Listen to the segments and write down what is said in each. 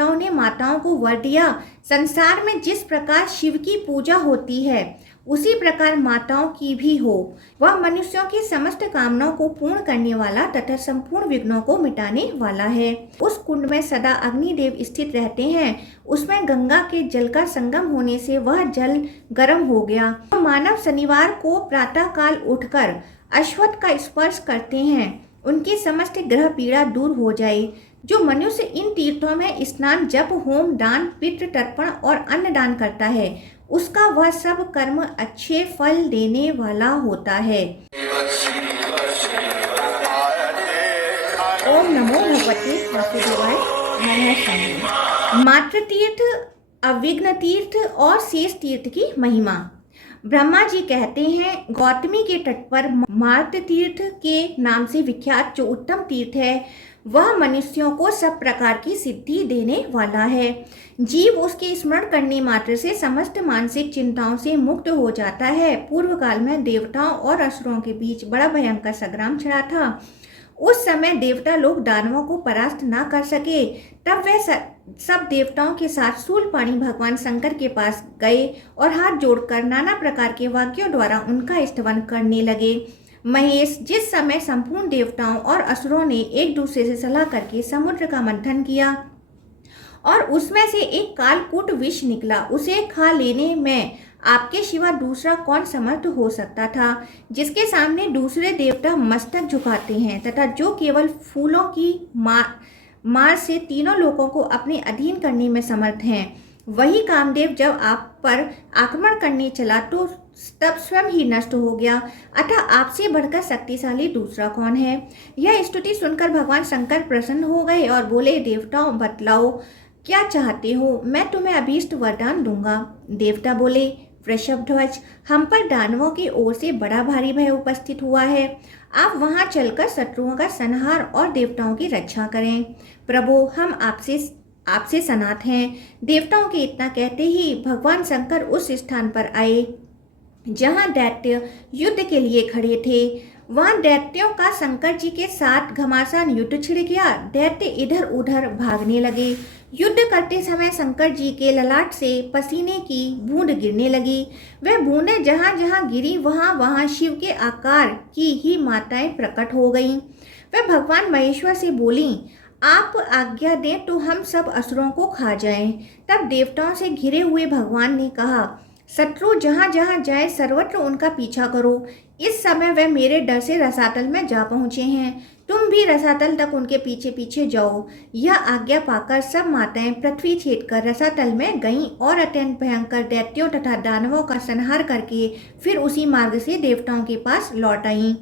देवताओं ने माताओं को वर दिया, संसार में जिस प्रकार शिव की पूजा होती है उसी प्रकार माताओं की भी हो। वह मनुष्यों की समस्त कामनाओं को पूर्ण करने वाला तथा संपूर्ण विघ्नों को मिटाने वाला है। उस कुंड में सदा अग्निदेव स्थित रहते हैं। उसमें गंगा के जल का संगम होने से वह जल गर्म हो गया। मानव शनिवार को प्रातः काल उठकर अश्वत्थ का स्पर्श करते हैं, उनकी समस्त ग्रह पीड़ा दूर हो जाए। जो मनुष्य इन तीर्थों में स्नान, जप, होम, दान, पितृ तर्पण और अन्न दान करता है, उसका वह सब कर्म अच्छे फल देने वाला होता है। ओम नमो भगवते वासुदेवाय नमः। मातृ तीर्थ, अविघ्न तीर्थ और शेष तीर्थ की महिमा। ब्रह्मा जी कहते हैं, गौतमी के तट पर मातृ तीर्थ के नाम से विख्यात जो उत्तम तीर्थ है, वह मनुष्यों को सब प्रकार की सिद्धि देने वाला है। जीव उसके स्मरण करने मात्र से समस्त मानसिक चिंताओं से मुक्त हो जाता है। पूर्व काल में देवताओं और असुरों के बीच बड़ा भयंकर संग्राम छिड़ा था। उस समय देवता लोग दानवों को परास्त ना कर सके। तब वे सब देवताओं के साथ शूलपाणी भगवान शंकर के पास गए और हाथ जोड़कर नाना प्रकार के वाक्यों द्वारा उनका स्तवन करने लगे। महेश, जिस समय संपूर्ण देवताओं और असुरों ने एक दूसरे से सलाह करके समुद्र का मंथन किया और उसमें से एक कालकूट विष निकला, उसे खा लेने में आपके सिवा दूसरा कौन समर्थ हो सकता था, जिसके सामने दूसरे देवता मस्तक झुकाते हैं तथा जो केवल फूलों की मार से तीनों लोगों को अपने अधीन करने में समर्थ हैं। वही कामदेव जब आप पर आक्रमण करने चला तो तब स्वयं ही नष्ट हो गया। अतः आपसे बढ़कर शक्तिशाली दूसरा कौन है। यह स्तुति सुनकर भगवान शंकर प्रसन्न हो गए और बोले, देवताओं बतलाओ क्या चाहते हो, मैं तुम्हें अभीष्ट वरदान दूंगा। देवता बोले, वृषभध्वज, हम पर दानवों की ओर से बड़ा भारी भय उपस्थित हुआ है। आप वहां चलकर शत्रुओं का संहार और देवताओं की रक्षा करें। प्रभु, हम आपसे सनात हैं। देवताओं के इतना कहते ही भगवान शंकर उस स्थान पर आए जहां दैत्य युद्ध के लिए खड़े थे। वहां दैत्यों का शंकर जी के साथ घमासान युद्ध छिड़ गया। दैत्य इधर उधर भागने लगे। युद्ध करते समय शंकर जी के ललाट से पसीने की बूंद गिरने लगी। वह बूंदें जहां जहां गिरी वहां वहां शिव के आकार की ही माताएं प्रकट हो गईं। वह भगवान महेश्वर से बोली, आप आज्ञा दें तो हम सब असुरों को खा जाएं। तब देवताओं से घिरे हुए भगवान ने कहा, शत्रु जहां जहां जाए सर्वत्र उनका पीछा करो। इस समय वे मेरे डर से रसातल में जा पहुंचे हैं। तुम भी रसातल तक उनके पीछे पीछे जाओ। यह आज्ञा पाकर सब माताएं पृथ्वी छेदकर रसातल में गईं और अत्यंत भयंकर दैत्यों तथा दानवों का संहार करके फिर उसी मार्ग से देवताओं के पास लौट आईं।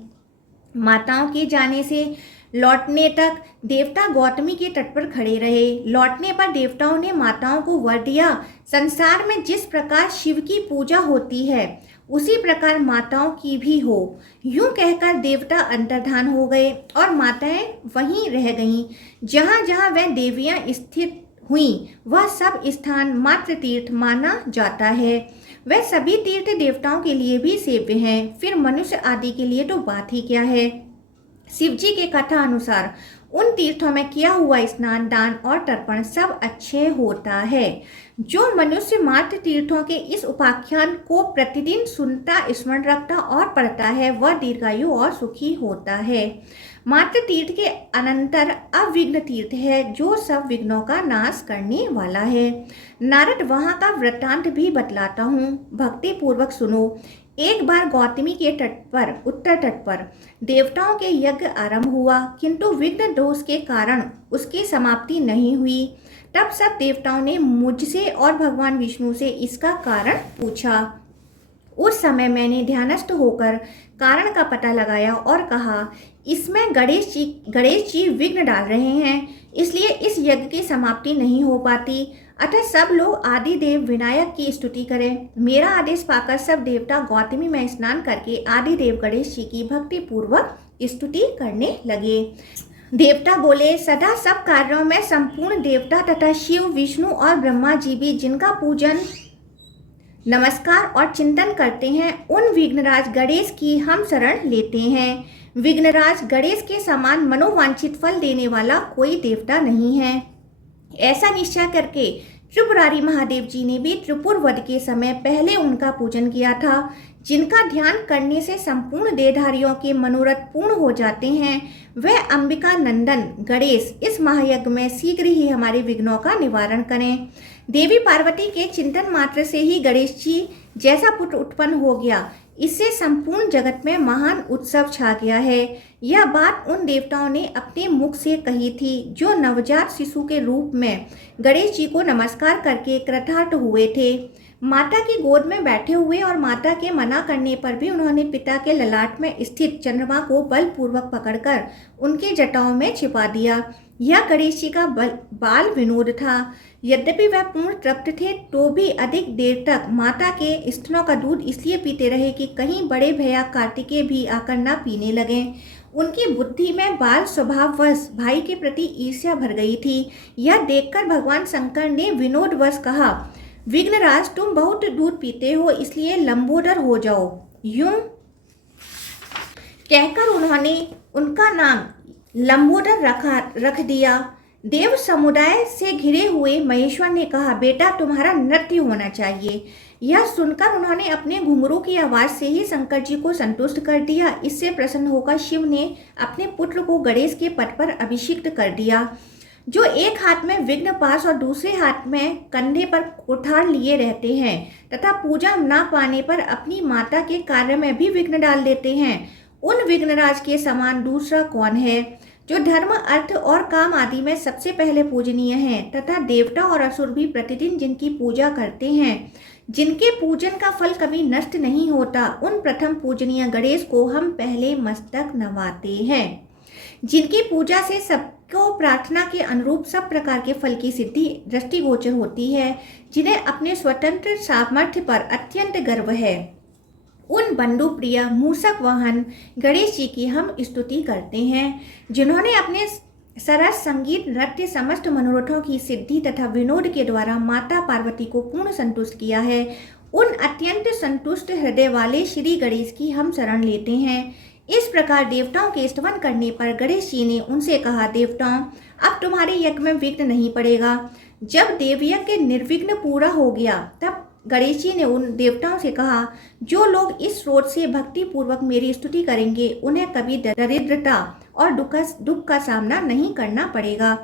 माताओं के जाने से लौटने तक देवता गौतमी के तट पर खड़े रहे। लौटने पर देवताओं ने माताओं को वर दिया, संसार में जिस प्रकार शिव की पूजा होती है उसी प्रकार माताओं की भी हो। यूं कहकर देवता अंतर्धान हो गए और माताएं वहीं रह गईं। जहां जहां वह देवियां स्थित हुईं वह सब स्थान मातृ तीर्थ माना जाता है। वह सभी तीर्थ देवताओं के लिए भी सेव्य हैं, फिर मनुष्य आदि के लिए तो बात ही क्या है। शिवजी के कथा अनुसार उन तीर्थों में किया हुआ स्नान, दान और तर्पण सब अच्छे होता है। जो मनुष्य मातृ तीर्थों के इस उपाख्यान को प्रतिदिन सुनता, स्मरण रखता और पढ़ता है, वह दीर्घायु और सुखी होता है। मातृ तीर्थ के अनंतर अविघ्न तीर्थ है जो सब विघ्नों का नाश करने वाला है। नारद वहां का वृत्तांत भी बतलाता हूँ, भक्ति पूर्वक सुनो। एक बार गौतमी के तट पर, उत्तर तट पर देवताओं के यज्ञ आरंभ हुआ, किंतु विघ्न दोष के कारण उसकी समाप्ति नहीं हुई। तब सब देवताओं ने मुझसे और भगवान विष्णु से इसका कारण पूछा। उस समय मैंने ध्यानस्थ होकर कारण का पता लगाया और कहा, इसमें गणेश जी विघ्न डाल रहे हैं, इसलिए इस यज्ञ की समाप्ति नहीं हो पाती। अतः सब लोग आदिदेव विनायक की स्तुति करें। मेरा आदेश पाकर सब देवता गौतमी में स्नान करके आदिदेव गणेश जी की भक्ति पूर्वक स्तुति करने लगे। देवता बोले, सदा सब कार्यों में संपूर्ण देवता तथा शिव, विष्णु और ब्रह्मा जी भी जिनका पूजन, नमस्कार और चिंतन करते हैं, उन विघ्नराज गणेश की हम शरण लेते हैं। विघ्नराज गणेश के समान मनोवांछित फल देने वाला कोई देवता नहीं है। ऐसा निश्चय करके त्रिपुरारी महादेव जी ने भी त्रिपुर वध के समय पहले उनका पूजन किया था। जिनका ध्यान करने से संपूर्ण देहधारियों के मनोरथ पूर्ण हो जाते हैं, वह अंबिका नंदन गणेश इस महायज्ञ में शीघ्र ही हमारे विघ्नों का निवारण करें। देवी पार्वती के चिंतन मात्र से ही गणेश जी जैसा पुत्र उत्पन्न हो गया, इससे संपूर्ण जगत में महान उत्सव छा गया है। यह बात उन देवताओं ने अपने मुख से कही थी जो नवजात शिशु के रूप में गणेश जी को नमस्कार करके कृतार्थ हुए थे। माता की गोद में बैठे हुए और माता के मना करने पर भी उन्होंने पिता के ललाट में स्थित चंद्रमा को बलपूर्वक पकड़कर उनके जटाओं में छिपा दिया। यह गणेश जी का बाल विनोद था। यद्यपि वह पूर्ण तृप्त थे तो भी अधिक देर तक माता के स्तनों का दूध इसलिए पीते रहे कि कहीं बड़े भैया कार्तिकेय भी आकर न पीने लगे। उनकी बुद्धि में बाल स्वभाववश भाई के प्रति ईर्ष्या भर गई थी। यह देखकर भगवान शंकर ने विनोदवश कहा, विघ्नराज तुम बहुत दूध पीते हो, इसलिए लंबोदर हो जाओ। यूं कहकर उन्होंने उनका नाम लंबोदर रख दिया। देव समुदाय से घिरे हुए महेश्वर ने कहा, बेटा तुम्हारा नृत्य होना चाहिए। यह सुनकर उन्होंने अपने घुंघरू की आवाज से ही शंकर जी को संतुष्ट कर दिया। इससे प्रसन्न होकर शिव ने अपने पुत्र को गणेश के पद पर अभिषिक्त कर दिया, जो एक हाथ में विघ्न पाश और दूसरे हाथ में कंधे पर कुठार लिए रहते हैं तथा पूजा न पाने पर अपनी माता के कार्य में भी विघ्न डाल देते हैं। उन विघ्नराज के समान दूसरा कौन है, जो धर्म अर्थ और काम आदि में सबसे पहले पूजनीय हैं तथा देवता और असुर भी प्रतिदिन जिनकी पूजा करते हैं, जिनके पूजन का फल कभी नष्ट नहीं होता, उन प्रथम पूजनीय गणेश को हम पहले मस्तक नवाते हैं। जिनकी पूजा से सबको प्रार्थना के अनुरूप सब प्रकार के फल की सिद्धि दृष्टिगोचर होती है, जिन्हें अपने स्वतंत्र सामर्थ्य पर अत्यंत गर्व है, उन बंधु प्रिय मूषक वाहन गणेश जी की हम स्तुति करते हैं, जिन्होंने अपने सरस संगीत नृत्य समस्त मनोरथों की सिद्धि तथा विनोद के द्वारा माता पार्वती को पूर्ण संतुष्ट किया है। उन अत्यंत संतुष्ट हृदय वाले श्री गणेश की हम शरण लेते हैं। इस प्रकार देवताओं के स्तवन करने पर गणेश जी ने उनसे कहा, देवताओं अब तुम्हारे यज्ञ में विघ्न नहीं पड़ेगा। जब देवयज्ञ निर्विघ्न पूरा हो गया तब गणेश जी ने उन देवताओं से कहा, जो लोग इस स्रोत से भक्ति पूर्वक मेरी स्तुति करेंगे उन्हें कभी दरिद्रता और दुख का सामना नहीं करना पड़ेगा।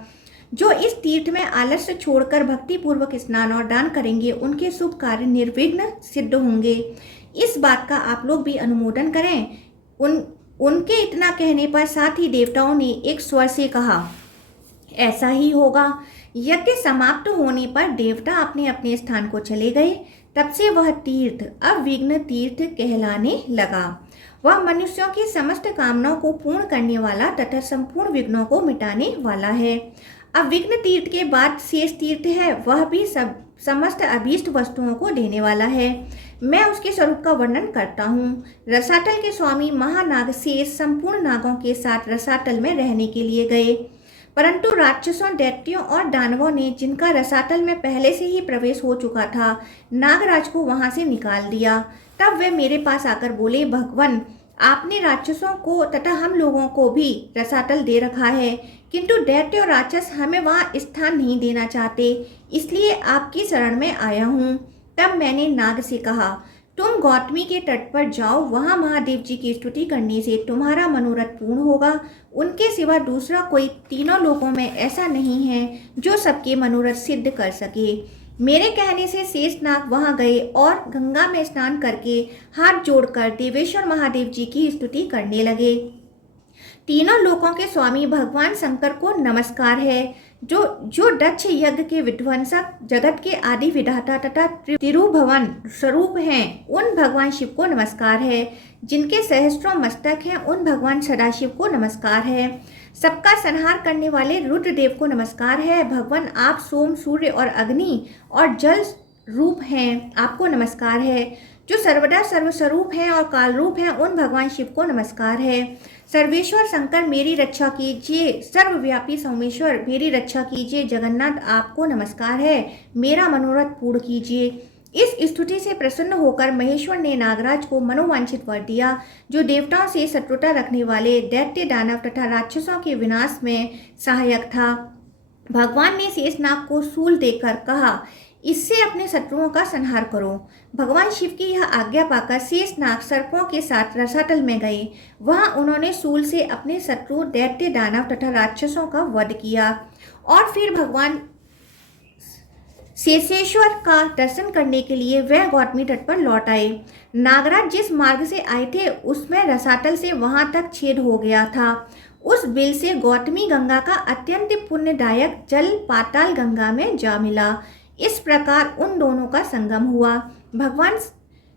जो इस तीर्थ में आलस्य छोड़कर भक्ति पूर्वक स्नान और दान करेंगे उनके शुभ कार्य निर्विघ्न सिद्ध होंगे। इस बात का आप लोग भी अनुमोदन करें। उनके इतना कहने पर साथ ही देवताओं ने एक स्वर से कहा, ऐसा ही होगा। यज्ञ समाप्त होने पर देवता अपने अपने स्थान को चले गए। तब से वह तीर्थ अविघ्न तीर्थ कहलाने लगा। वह मनुष्यों की समस्त कामनाओं को पूर्ण करने वाला तथा संपूर्ण विघ्नों को मिटाने वाला है। अविघ्न तीर्थ के बाद शेष तीर्थ है, वह भी समस्त अभीष्ट वस्तुओं को देने वाला है। मैं उसके स्वरूप का वर्णन करता हूँ। रसातल के स्वामी महानाग शेष संपूर्ण नागों के साथ रसातल में रहने के लिए गए, परंतु राक्षसों, दैत्यों और दानवों ने, जिनका रसातल में पहले से ही प्रवेश हो चुका था, नागराज को वहां से निकाल दिया। तब वे मेरे पास आकर बोले, भगवान आपने राक्षसों को तथा हम लोगों को भी रसातल दे रखा है, किंतु दैत्य और राक्षस हमें वहां स्थान नहीं देना चाहते, इसलिए आपकी शरण में आया हूँ। तब मैंने नाग से कहा, तुम गौतमी के तट पर जाओ, वहां महादेव जी की स्तुति करने से तुम्हारा मनोरथ पूर्ण होगा। उनके सिवा दूसरा कोई तीनों लोकों में ऐसा नहीं है जो सबके मनोरथ सिद्ध कर सके। मेरे कहने से शेषनाग वहां गए और गंगा में स्नान करके हाथ जोड़कर देवेश्वर महादेव जी की स्तुति करने लगे। तीनों लोकों के स्वामी भगवान शंकर को नमस्कार है, जो दक्ष यज्ञ के विध्वंसक, जगत के आदि विधाता तथा त्रिभुवन स्वरूप हैं, उन भगवान शिव को नमस्कार है। जिनके सहस्त्रों मस्तक हैं, उन भगवान सदाशिव को नमस्कार है। सबका संहार करने वाले रुद्रदेव को नमस्कार है। भगवान आप सोम, सूर्य और अग्नि और जल रूप हैं, आपको नमस्कार है। जो सर्वदा सर्वस्वरूप हैं और काल रूप हैं, उन भगवान शिव को नमस्कार है। सर्वेश्वर शंकर मेरी रक्षा कीजिए। सर्वव्यापी सोमेश्वर मेरी रक्षा कीजिए। जगन्नाथ आपको नमस्कार है, मेरा मनोरथ पूर्ण कीजिए। इस स्तुति से प्रसन्न होकर महेश्वर ने नागराज को मनोवांछित वर दिया, जो देवताओं से शत्रुता रखने वाले दैत्य, दानव तथा राक्षसों के विनाश में सहायक था। भगवान ने शेषनाग को शूल देकर कहा, इससे अपने शत्रुओं का संहार करो। भगवान शिव की यह आज्ञा पाकर शेषनाग सर्पों के साथ रसातल में गए। वहां उन्होंने शूल से अपने शत्रु दैत्य, दानव तथा राक्षसों का वध किया और फिर भगवान शेषेश्वर का दर्शन करने के लिए वह गौतमी तट पर लौट आए। नागराज जिस मार्ग से आए थे उसमें रसातल से वहां तक छेद हो गया था। उस बिल से गौतमी गंगा का अत्यंत पुण्यदायक जल पाताल गंगा में जा मिला। इस प्रकार उन दोनों का संगम हुआ। भगवान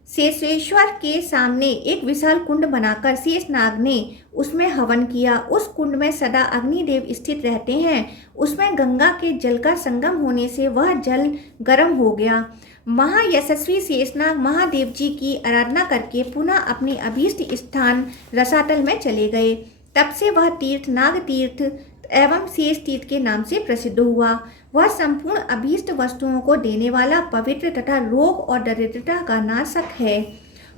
शेषेश्वर के सामने एक विशाल कुंड बनाकर शेषनाग ने उसमें हवन किया। उस कुंड में सदा अग्निदेव स्थित रहते हैं। उसमें गंगा के जल का संगम होने से वह जल गर्म हो गया। महायशस्वी शेषनाग महादेव जी की आराधना करके पुनः अपने अभीष्ट स्थान रसातल में चले गए। तब से वह तीर्थ नाग तीर्थ एवं शेष तीर्थ के नाम से प्रसिद्ध हुआ। वह संपूर्ण अभीष्ट वस्तुओं को देने वाला, पवित्र तथा रोग और दरिद्रता का नाशक है।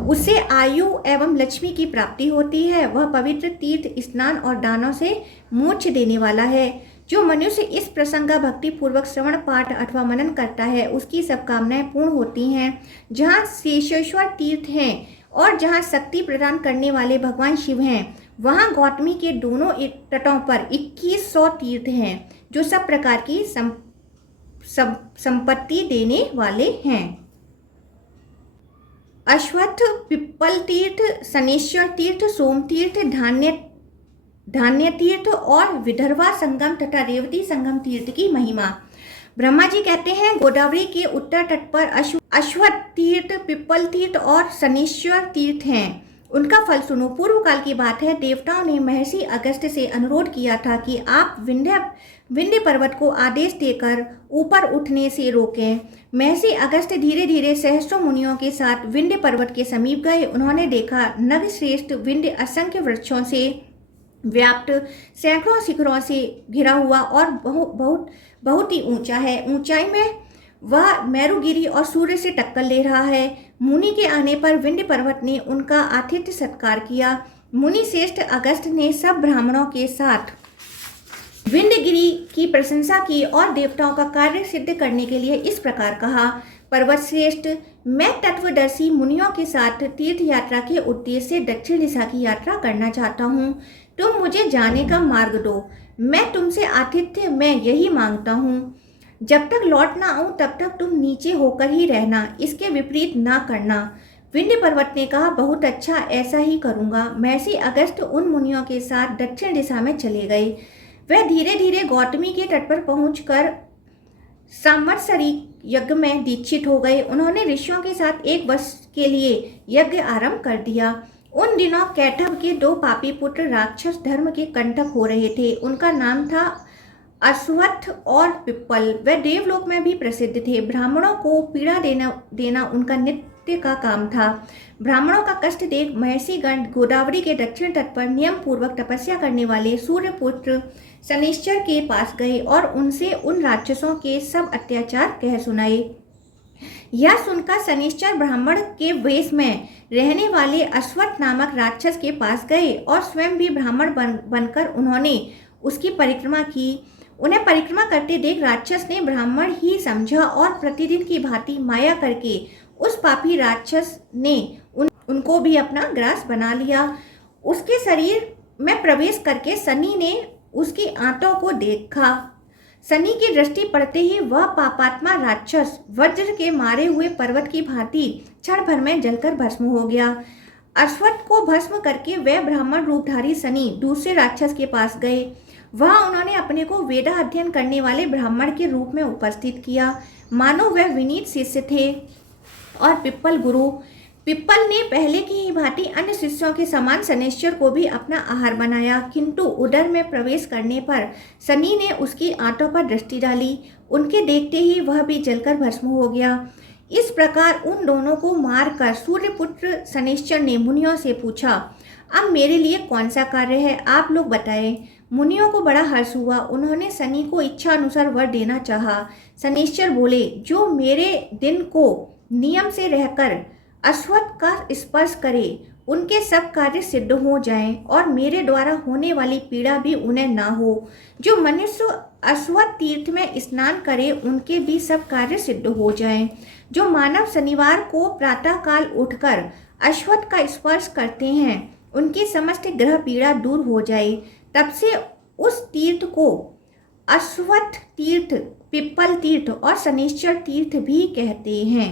उससे आयु एवं लक्ष्मी की प्राप्ति होती है। वह पवित्र तीर्थ, स्नान और दानों से मोक्ष देने वाला है। जो मनुष्य इस प्रसंग का भक्ति पूर्वक श्रवण, पाठ अथवा मनन करता है उसकी सब कामनाएं पूर्ण होती हैं। जहाँ शेषेश्वर तीर्थ हैं और जहाँ शक्ति प्रदान करने वाले भगवान शिव हैं, वहाँ गौतमी के दोनों तटों पर 2100 तीर्थ हैं जो सब प्रकार की संपत्ति देने वाले हैं। अश्वत्थ, पिप्पल तीर्थ, शनेश्वर तीर्थ, सोम तीर्थ, धान्य तीर्थ और विदर्भा संगम तथा रेवती संगम तीर्थ की महिमा। ब्रह्मा जी कहते हैं, गोदावरी के उत्तर तट पर अश्वत्थ तीर्थ, पिप्पल तीर्थ और शनेश्वर तीर्थ हैं। उनका फल सुनो। पूर्व काल की बात है, देवताओं ने महर्षि अगस्त्य से अनुरोध किया था कि आप विंध्य पर्वत को आदेश देकर ऊपर उठने से रोकें। महर्षि अगस्त्य धीरे धीरे सहस्रों मुनियों के साथ विंध्य पर्वत के समीप गए। उन्होंने देखा, नग श्रेष्ठ विंध्य असंख्य वृक्षों से व्याप्त, सैकड़ों शिखरों से घिरा हुआ और बहुत ही ऊंचा है। ऊंचाई में वह मेरुगिरी और सूर्य से टक्कर ले रहा है। मुनि के आने पर विंध्य पर्वत ने उनका आतिथ्य सत्कार किया। मुनि श्रेष्ठ अगस्त्य ने सब ब्राह्मणों के साथ विंध्यगिरी की प्रशंसा की और देवताओं का कार्य सिद्ध करने के लिए इस प्रकार कहा, पर्वत श्रेष्ठ, मैं तत्वदर्शी मुनियों के साथ तीर्थ यात्रा के उद्देश्य से दक्षिण दिशा की यात्रा करना चाहता हूँ। तुम मुझे जाने का मार्ग दो। मैं तुमसे आतिथ्य मैं यही मांगता हूँ। जब तक लौट ना आऊं तब तक तुम नीचे होकर ही रहना, इसके विपरीत ना करना। विंध्य पर्वत ने कहा, बहुत अच्छा, ऐसा ही करूंगा। महर्षि अगस्त्य उन मुनियों के साथ दक्षिण दिशा में चले गए। वह धीरे धीरे गौतमी के तट पर पहुंचकर संवत्सरी यज्ञ में दीक्षित हो गए। उन्होंने ऋषियों के साथ 1 वर्ष के लिए यज्ञ आरंभ कर दिया। उन दिनों कैटभ के 2 पापी पुत्र राक्षस धर्म के कंटक हो रहे थे। उनका नाम था अश्वत्थ और पिप्पल। वे देवलोक में भी प्रसिद्ध थे। ब्राह्मणों को पीड़ा देना उनका नित्य का काम था। ब्राह्मणों का कष्ट देख महर्षिगण गोदावरी के दक्षिण तट पर नियम पूर्वक तपस्या करने वाले सूर्यपुत्र शनिश्चर के पास गए और उनसे उन राक्षसों के सब अत्याचार कह सुनाए। यह सुनकर शनिश्चर ब्राह्मण के वेश में रहने वाले अश्वत्थ नामक राक्षस के पास गए और स्वयं भी ब्राह्मण बनकर उन्होंने उसकी परिक्रमा की। उन्हें परिक्रमा करते देख राक्षस ने ब्राह्मण ही समझा और प्रतिदिन की भांति माया करके उस पापी राक्षस ने उनको भी अपना ग्रास बना लिया। उसके शरीर में प्रवेश करके शनि ने उसकी आंतों को देखा। शनि की दृष्टि पड़ते ही वह पापात्मा राक्षस वज्र के मारे हुए पर्वत की भांति क्षण भर में जलकर भस्म हो गया। अश्वत्थ को भस्म करके वे ब्राह्मण रूपधारी शनि दूसरे राक्षस के पास गए। वहां उन्होंने अपने को वेदा अध्ययन करने वाले ब्राह्मण के रूप में उपस्थित किया, मानो वह विनीत शिष्य थे। और पिप्पल ने पहले की ही भांति अन्य शिष्यों के समान शनिश्चर को भी अपना आहार बनाया, किंतु उदर में प्रवेश करने पर शनि ने उसकी आंतों पर दृष्टि डाली। उनके देखते ही वह भी जलकर भस्म हो गया। इस प्रकार उन दोनों को मारकर सूर्यपुत्र शनिश्चर ने मुनियों से पूछा, अब मेरे लिए कौन सा कार्य है, आप लोग बताएं। मुनियों को बड़ा हर्ष हुआ। उन्होंने शनि को इच्छा अनुसार वर देना चाहा। शनिश्चर बोले, जो मेरे दिन को नियम से रहकर अश्वत्थ का स्पर्श करे उनके सब कार्य सिद्ध हो जाएं और मेरे द्वारा होने वाली पीड़ा भी उन्हें ना हो। जो मनुष्य अश्वत्थ तीर्थ में स्नान करे उनके भी सब कार्य सिद्ध हो जाएं। जो मानव शनिवार को प्रातःकाल उठकर अश्वत्थ का स्पर्श करते हैं उनकी समस्त ग्रह पीड़ा दूर हो जाए। तब से उस तीर्थ को अश्वत्थ तीर्थ, पिप्पल तीर्थ और शनिश्चर तीर्थ भी कहते हैं।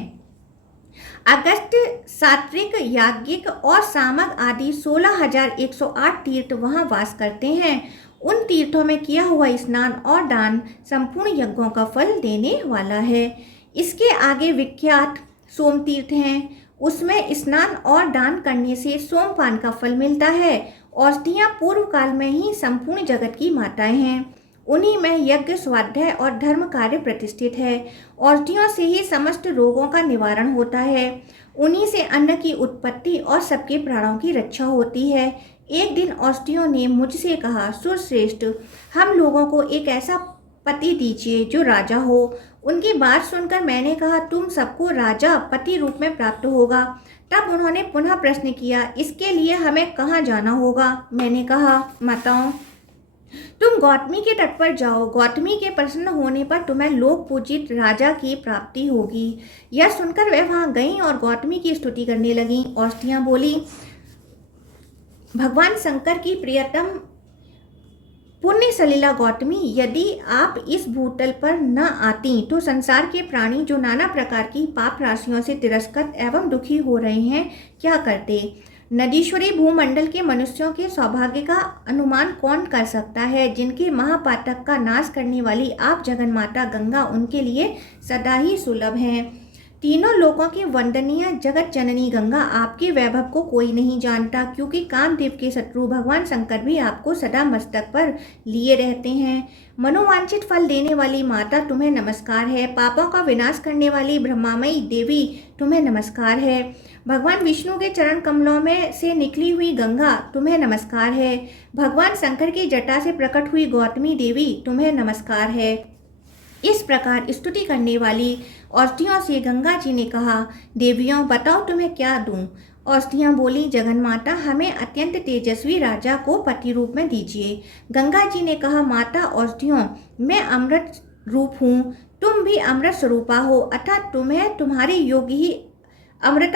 अगस्त, सात्विक, याज्ञिक और सामक आदि 16,108 तीर्थ वहाँ वास करते हैं। उन तीर्थों में किया हुआ स्नान और दान संपूर्ण यज्ञों का फल देने वाला है। इसके आगे विख्यात सोम तीर्थ हैं। उसमें स्नान और दान करने से सोमपान का फल मिलता है। औषधियाँ पूर्व काल में ही संपूर्ण जगत की माताएं हैं। उन्हीं में यज्ञ, स्वाध्याय और धर्म कार्य प्रतिष्ठित है। औषधियों से ही समस्त रोगों का निवारण होता है। उन्हीं से अन्न की उत्पत्ति और सबके प्राणों की रक्षा होती है। एक दिन औषधियों ने मुझसे कहा, सुरश्रेष्ठ, हम लोगों को एक ऐसा पति दीजिए जो राजा हो। उनकी बात सुनकर मैंने कहा, तुम सबको राजा पति रूप में प्राप्त होगा। तब उन्होंने पुनः प्रश्न किया, इसके लिए हमें कहाँ जाना होगा? मैंने कहा, माताओं, तुम गौतमी के तट पर जाओ। गौतमी के प्रसन्न होने पर तुम्हें लोक पूजित राजा की प्राप्ति होगी। यह सुनकर वे वहां गईं और गौतमी की स्तुति करने लगीं। औषधियां बोली, भगवान शंकर की प्रियतम पुण्य सलीला गौतमी, यदि आप इस भूतल पर न आती तो संसार के प्राणी जो नाना प्रकार की पाप राशियों से तिरस्कृत एवं दुखी हो रहे हैं क्या करते? नदीश्वरी भूमंडल के मनुष्यों के सौभाग्य का अनुमान कौन कर सकता है? जिनके महापातक का नाश करने वाली आप जगन माता गंगा उनके लिए सदा ही सुलभ हैं। तीनों लोकों की वंदनीय जगत जननी गंगा, आपके वैभव को कोई नहीं जानता, क्योंकि कामदेव के शत्रु भगवान शंकर भी आपको सदा मस्तक पर लिए रहते हैं। मनोवांछित फल देने वाली माता, तुम्हें नमस्कार है। पापों का विनाश करने वाली ब्रह्मामयी देवी, तुम्हें नमस्कार है। भगवान विष्णु के चरण कमलों में से निकली हुई गंगा, तुम्हें नमस्कार है। भगवान शंकर की जटा से प्रकट हुई गौतमी देवी, तुम्हें नमस्कार है। इस प्रकार स्तुति करने वाली औषधियों से गंगा जी ने कहा, देवियों, बताओ तुम्हें क्या दूं? औषधियाँ बोली, जगन माता, हमें अत्यंत तेजस्वी राजा को पति रूप में दीजिए। गंगा जी ने कहा, माता औषधियों, मैं अमृत रूप हूँ, तुम भी अमृत स्वरूपा हो, अतः तुम्हें तुम्हारे योग ही अमृत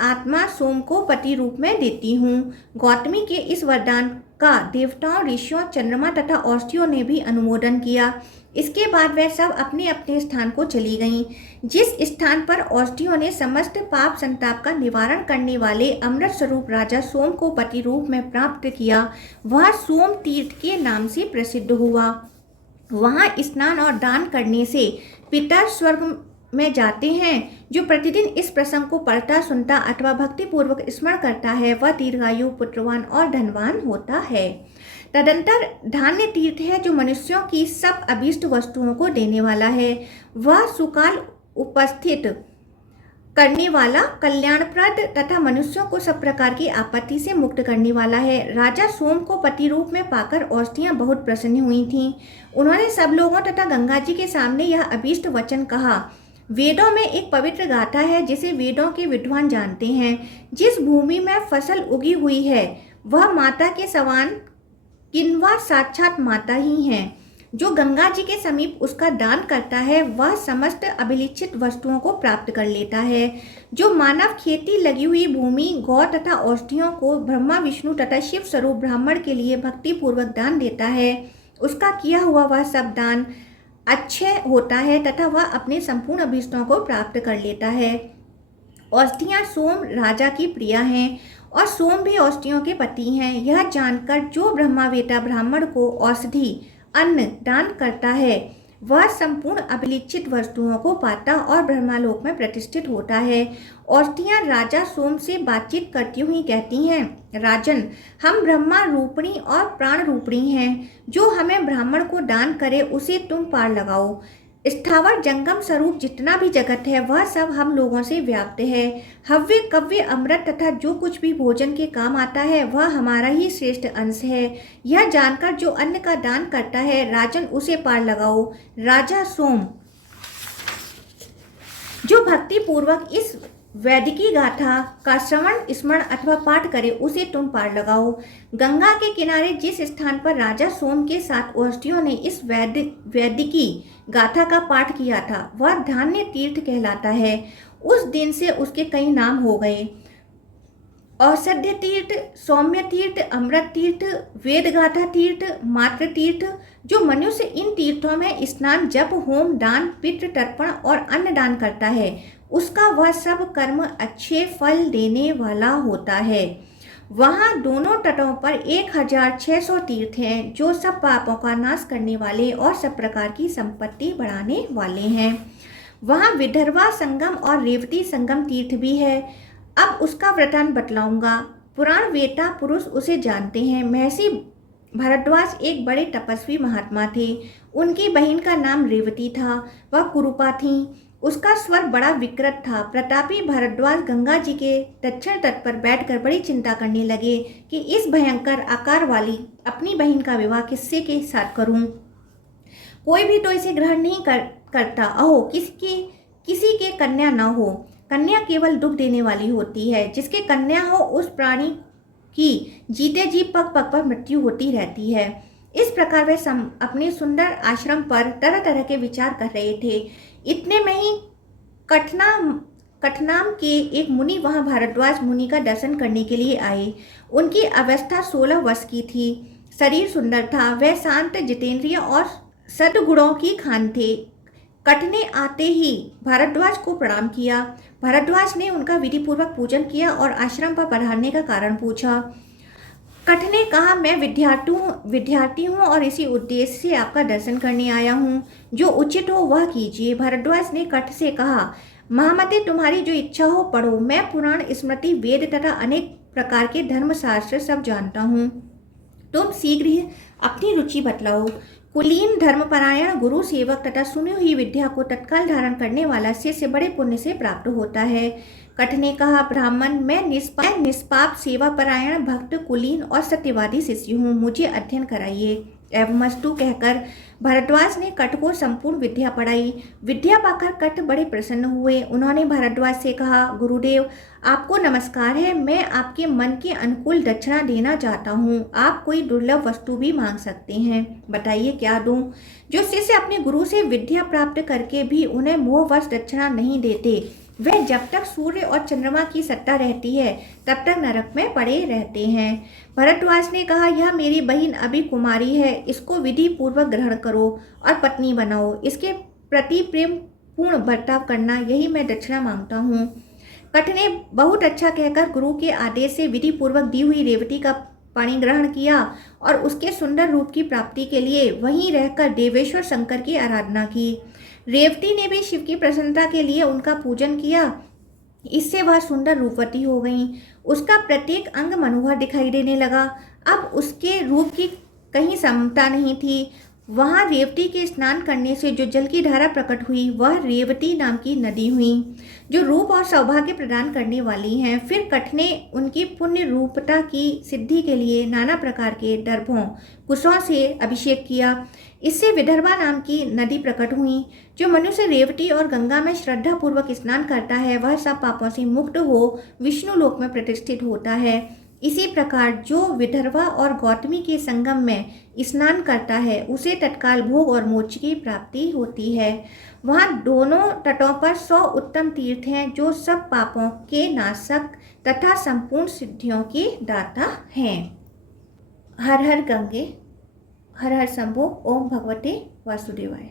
आत्मा सोम को पति रूप में देती हूँ। गौतमी के इस वरदान का देवताओं, ऋषियों, चंद्रमा तथा औषधियों ने भी अनुमोदन किया। इसके बाद वह सब अपने अपने स्थान को चली गईं। जिस स्थान पर औषधियों ने समस्त पाप संताप का निवारण करने वाले अमृत स्वरूप राजा सोम को पति रूप में प्राप्त किया, वह सोम तीर्थ के नाम से प्रसिद्ध हुआ। वहाँ स्नान और दान करने से पितर स्वर्ग में जाते हैं। जो प्रतिदिन इस प्रसंग को पढ़ता, सुनता अथवा भक्ति पूर्वक स्मरण करता है, वह दीर्घायु, पुत्रवान और धनवान होता है। तदंतर धान्य तीर्थ है, जो मनुष्यों की सब अभीष्ट वस्तुओं को देने वाला है। वह सुकाल उपस्थित करने वाला, कल्याणप्रद तथा मनुष्यों को सब प्रकार की आपत्ति से मुक्त करने वाला है। राजा सोम को पति रूप में पाकर औषधियाँ बहुत प्रसन्न हुई थीं। उन्होंने सब लोगों तथा गंगा जी के सामने यह अभीष्ट वचन कहा, वेदों में एक पवित्र गाथा है जिसे वेदों के विद्वान जानते हैं। जिस भूमि में फसल उगी हुई है वह माता के समान किन्वा साक्षात माता ही हैं। जो गंगा जी के समीप उसका दान करता है वह समस्त अभिलिखित वस्तुओं को प्राप्त कर लेता है। जो मानव खेती लगी हुई भूमि, गौ तथा औषधियों को ब्रह्मा, विष्णु तथा शिव स्वरूप ब्राह्मण के लिए भक्ति पूर्वक दान देता है, उसका किया हुआ वह सब दान अच्छे होता है तथा वह अपने संपूर्ण अभीष्टों को प्राप्त कर लेता है। औषधियाँ सोम राजा की प्रिया हैं और सोम भी औषधियों के पति हैं। यह जानकर जो ब्रह्मावेता ब्राह्मण को औषधि अन्न दान करता है वह संपूर्ण अभिलिखित वस्तुओं को पाता और ब्रह्मालोक में प्रतिष्ठित होता है। औषधियाँ राजा सोम से बातचीत करती हुई कहती हैं, राजन, हम ब्रह्मा रूपिणी और प्राण रूपिणी हैं। जो हमें ब्राह्मण को दान करे उसे तुम पार लगाओ। स्थावर जंगम स्वरूप जितना भी जगत है वह सब हम लोगों से व्याप्त है। हव्य, कव्य, अमृत तथा जो कुछ भी भोजन के काम आता है वह हमारा ही श्रेष्ठ अंश है। यह जानकर जो अन्न का दान करता है, राजन, उसे पार लगाओ। राजा सोम जो भक्ति पूर्वक इस वैदिकी गाथा का श्रवण स्मरण अथवा पाठ करे उसे तुम पार लगाओ। गंगा के किनारे जिस स्थान पर राजा सोम के 7 ओष्ठियों ने इस वैदिकी गाथा का पाठ किया था वह धान्य तीर्थ कहलाता है। उस दिन से उसके कई नाम हो गए, औषध्य तीर्थ, सौम्य तीर्थ, अमृत तीर्थ, वेद गाथा तीर्थ, मातृ तीर्थ। जो मनुष्य इन तीर्थों में स्नान, जप, होम, दान, पितृ तर्पण और अन्न दान करता है उसका वह सब कर्म अच्छे फल देने वाला होता है। वहाँ दोनों तटों पर 1600 तीर्थ हैं जो सब पापों का नाश करने वाले और सब प्रकार की संपत्ति बढ़ाने वाले हैं। वहाँ विदर्भा संगम और रेवती संगम तीर्थ भी है। अब उसका वृतांत बतलाऊंगा। पुराण वेता पुरुष उसे जानते हैं। महर्षि भारद्वाज एक बड़े तपस्वी महात्मा थे। उनकी बहन का नाम रेवती था, वह कुरूपा थी। उसका स्वर बड़ा विकृत था। प्रतापी भारद्वाज गंगा जी के दक्षिण तट पर बैठकर बड़ी चिंता करने लगे कि इस भयंकर आकार वाली अपनी बहन का विवाह किससे के साथ करूं। कोई भी तो इसे ग्रहण नहीं करता। अहो, किसी के कन्या न हो। कन्या केवल दुख देने वाली होती है। जिसके कन्या हो उस प्राणी की जीते जी पग पग पर मृत्यु होती रहती है। इस प्रकार वे अपने सुंदर आश्रम पर तरह तरह के विचार कर रहे थे। इतने में ही कठनाम के एक मुनि वहां भारद्वाज मुनि का दर्शन करने के लिए आए। उनकी अवस्था 16 वर्ष की थी। शरीर सुंदर था। वह शांत, जितेंद्रिय और सद्गुणों की खान थे। कठ ने आते ही भारद्वाज को प्रणाम किया। भारद्वाज ने उनका विधिपूर्वक पूजन किया और आश्रम पर पधारने का कारण पूछा। कठ ने कहा, मैं विद्यार्थी हूँ और इसी उद्देश्य से आपका दर्शन करने आया हूँ। जो उचित हो वह कीजिए। भारद्वाज ने कठ से कहा, महामते, तुम्हारी जो इच्छा हो पढ़ो। मैं पुराण, स्मृति, वेद तथा अनेक प्रकार के धर्मशास्त्र सब जानता हूँ। तुम शीघ्र ही अपनी रुचि बतलाओ। कुलीन, धर्मपरायण, गुरु सेवक तथा सुनी हुई विद्या को तत्काल धारण करने वाला शिष्य बड़े पुण्य से प्राप्त होता है। कठ ने कहा, ब्राह्मण, मैं निष्पाप, सेवापरायण, भक्त, कुलीन और सत्यवादी शिष्य हूँ। मुझे अध्ययन कराइए। एवमस्तु कहकर भारद्वाज ने कठ को संपूर्ण विद्या पढ़ाई। विद्या पाकर कठ बड़े प्रसन्न हुए। उन्होंने भारद्वाज से कहा, गुरुदेव, आपको नमस्कार है। मैं आपके मन के अनुकूल दक्षिणा देना चाहता हूँ। आप कोई दुर्लभ वस्तु भी मांग सकते हैं। बताइए क्या दूं? जो शिष्य अपने गुरु से विद्या प्राप्त करके भी उन्हें मोहवश दक्षिणा नहीं देते, वह जब तक सूर्य और चंद्रमा की सत्ता रहती है तब तक नरक में पड़े रहते हैं। भरद्वाज ने कहा, यह मेरी बहन अभी कुमारी है। इसको विधि पूर्वक ग्रहण करो और पत्नी बनाओ। इसके प्रति प्रेम पूर्ण बर्ताव करना, यही मैं दक्षिणा मांगता हूँ। कठ ने बहुत अच्छा कहकर गुरु के आदेश से विधि पूर्वक दी हुई रेवती का पाणी ग्रहण किया और उसके सुंदर रूप की प्राप्ति के लिए वहीं रहकर देवेश्वर शंकर की आराधना की। रेवती ने भी शिव की प्रसन्नता के लिए उनका पूजन किया। इससे वह सुंदर रूपवती हो गई। उसका प्रत्येक अंग मनोहर दिखाई देने लगा। अब उसके रूप की कहीं समता नहीं थी। वहाँ रेवती के स्नान करने से जो जल की धारा प्रकट हुई वह रेवती नाम की नदी हुई, जो रूप और सौभाग्य प्रदान करने वाली हैं। फिर कठ ने उनकी पुण्य रूपता की सिद्धि के लिए नाना प्रकार के दर्भों, कुशों से अभिषेक किया। इससे विदर्भा नाम की नदी प्रकट हुई। जो मनुष्य रेवती और गंगा में श्रद्धा पूर्वक स्नान करता है वह सब पापों से मुक्त हो विष्णु लोक में प्रतिष्ठित होता है। इसी प्रकार जो विदर्भा और गौतमी के संगम में स्नान करता है उसे तत्काल भोग और मोक्ष की प्राप्ति होती है। वहाँ दोनों तटों पर 100 उत्तम तीर्थ हैं जो सब पापों के नाशक तथा संपूर्ण सिद्धियों के दाता हैं। हर हर गंगे, हर हर शंभो। ओम भगवते वासुदेवाय।